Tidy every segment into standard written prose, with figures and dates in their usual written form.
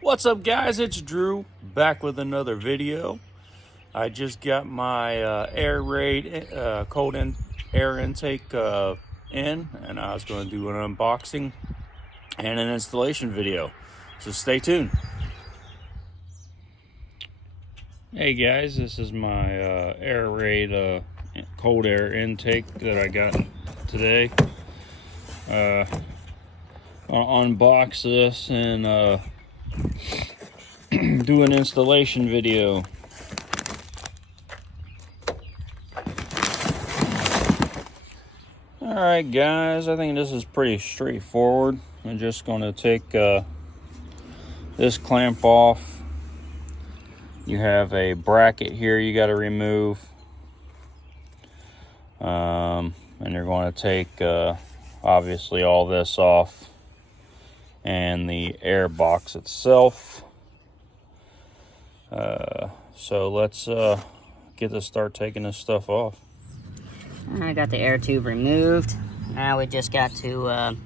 What's up, guys? It's Drew back with another video. I just got my Airaid cold air intake in, and I was going to do an unboxing and an installation video. So stay tuned. Hey guys, this is my Airaid cold air intake that I got today. I'll unbox this and do an installation video. Alright guys, I think this is pretty straightforward. I'm just going to take this clamp off. You have a bracket here you got to remove. And you're going to take obviously all this off and the air box itself. So let's start taking this stuff off. I got the air tube removed. Now we just got to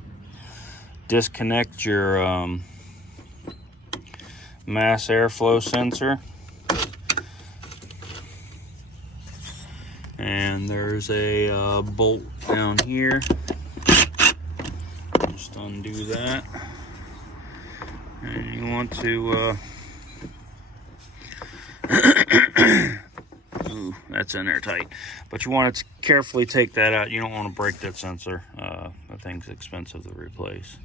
disconnect your mass airflow sensor. And there's a bolt down here. Just undo that. And you want to ooh, that's in there tight. But you want to carefully take that out. You don't want to break that sensor. That thing's expensive to replace.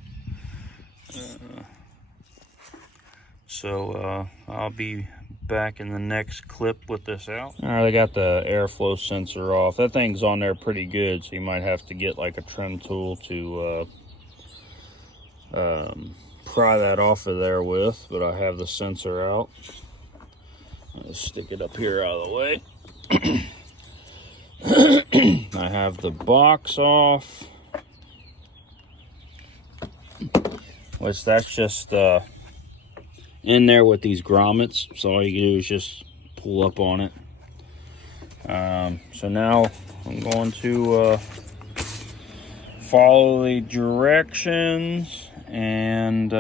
So I'll be back in the next clip with this out. All right, I got the airflow sensor off. That thing's on there pretty good, so you might have to get like a trim tool to pry that off of there with, but I have the sensor out. I'll stick it up here out of the way. I have the box off, which that's just in there with these grommets, so all you do is just pull up on it. So now I'm going to follow the directions and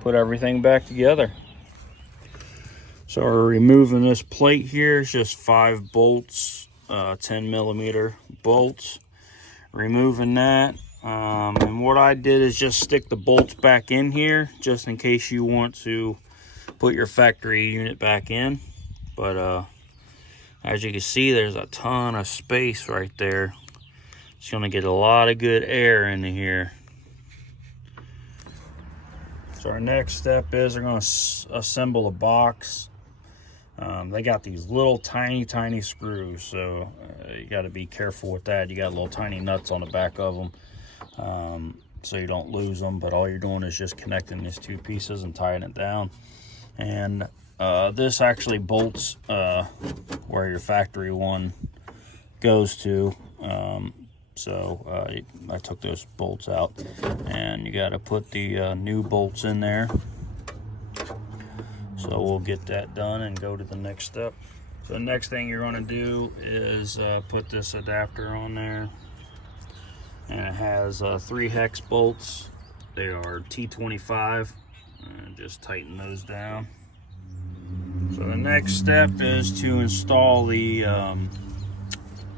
put everything back together. So we're removing this plate here. It's just 5 bolts, 10mm bolts. Removing that. And what I did is just stick the bolts back in here, just in case you want to put your factory unit back in. But as you can see, there's a ton of space right there. It's going to get a lot of good air into here. So our next step is we're going to assemble a box. They got these little tiny screws, so you got to be careful with that. You got little tiny nuts on the back of them, so you don't lose them, but all you're doing is just connecting these 2 pieces and tying it down. And this actually bolts where your factory one goes to. So I took those bolts out, and you got to put the new bolts in there. So we'll get that done and go to the next step. So the next thing you're going to do is put this adapter on there. And it has 3 hex bolts. They are T25. And just tighten those down. So the next step is to install the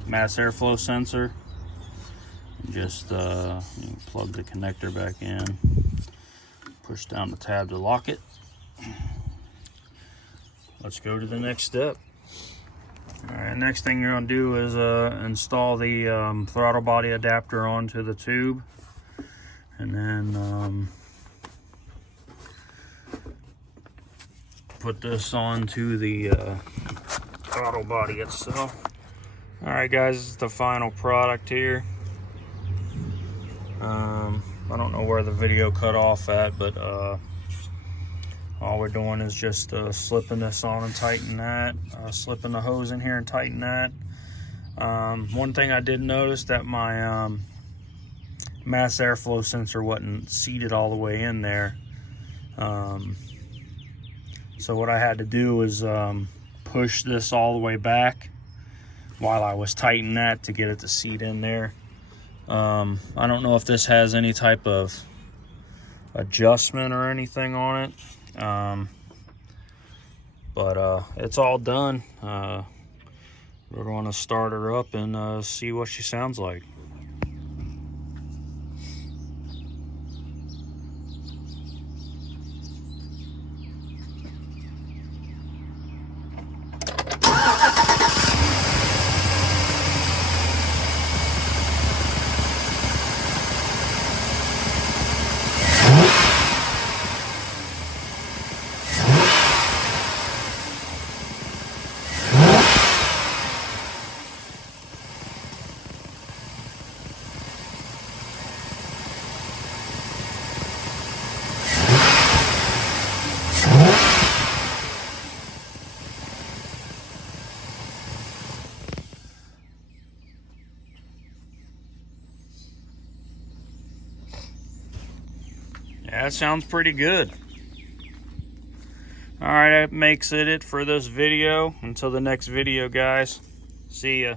mass airflow sensor. Just you can plug the connector back in. Push down the tab to lock it. Let's go to the next step. All right, next thing you're going to do is install the throttle body adapter onto the tube, and then put this onto the throttle body itself. All right, guys, this is the final product here. I don't know where the video cut off at, but all we're doing is just slipping this on and tighten that, slipping the hose in here and tighten that. One thing I did notice that my mass airflow sensor wasn't seated all the way in there. So what I had to do was push this all the way back while I was tightening that to get it to seat in there. I don't know if this has any type of adjustment or anything on it. But it's all done. We're going to start her up and see what she sounds like. Yeah, that sounds pretty good. Alright, that makes it for this video. Until the next video, guys. See ya.